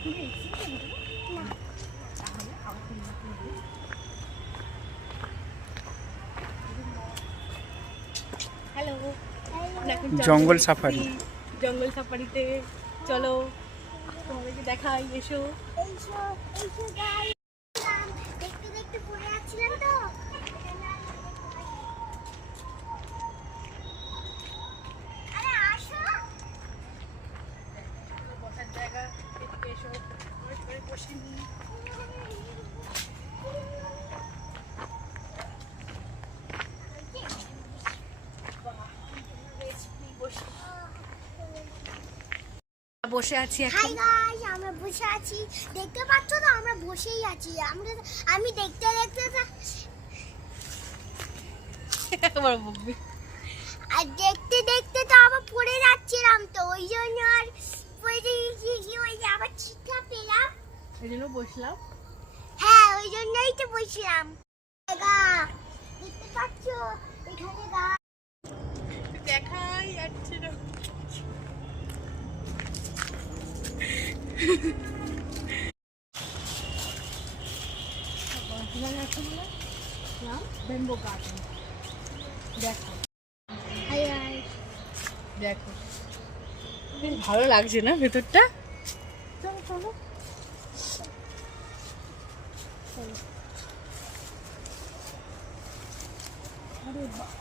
Hello, জঙ্গল safari. জঙ্গল সাফারিতে চলো তোমাদেরকে দেখাই, এসো। দেখতে দেখতে পড়ে যাচ্ছিলাম তো। আরে আসো। বসার জায়গা, এদিকে এসো, বসে নি। বসে আছি হাই এখন। গাইস, আমরা বসে আছি। দেখতে পাচ্ছ তো আমরা বসেই আছি। আমি দেখতে দেখতে আবার বকবি। আর দেখতে দেখতে তো আবার পড়ে যাচ্ছিলাম, তো ওই জন্য আর পড়ে গিয়ে ওই যে আবার শিক্ষা পেলাম। এই জন্য বসলাম। হ্যাঁ, ওই জন্যই তো বসলাম। দেখতে পাচ্ছ এখানে গাছ। দেখাই যাচ্ছে না। বেম্বো গার্ডেন দেখো, হাই হাই। দেখো বেশ ভালো লাগছে না ভেতরটা? চলো চলো চলো। আরে বাহ,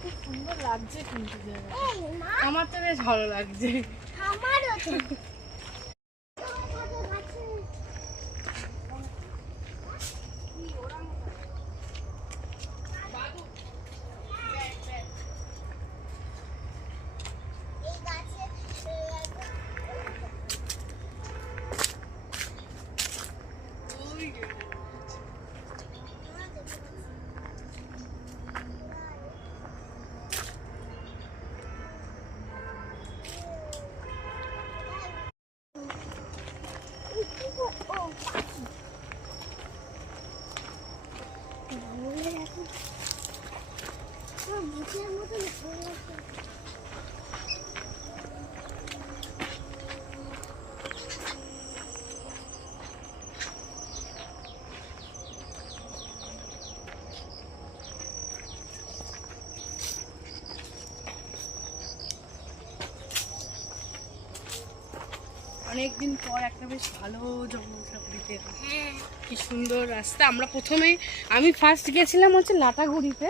খুব সুন্দর লাগছে কিন্তু জায়গাটা। এই মা, আমার তো বেশ ভালো লাগছে। আমারও তো। এই গাছে বুকের মতন হয়ে গেছে। অনেকদিন পর একটা বেশ ভালো জঙ্গল সাফারিতে। হ্যাঁ, কি সুন্দর রাস্তা। আমরা প্রথমে, আমি ফার্স্ট গেছিলাম হচ্ছে লাটাগুড়িতে।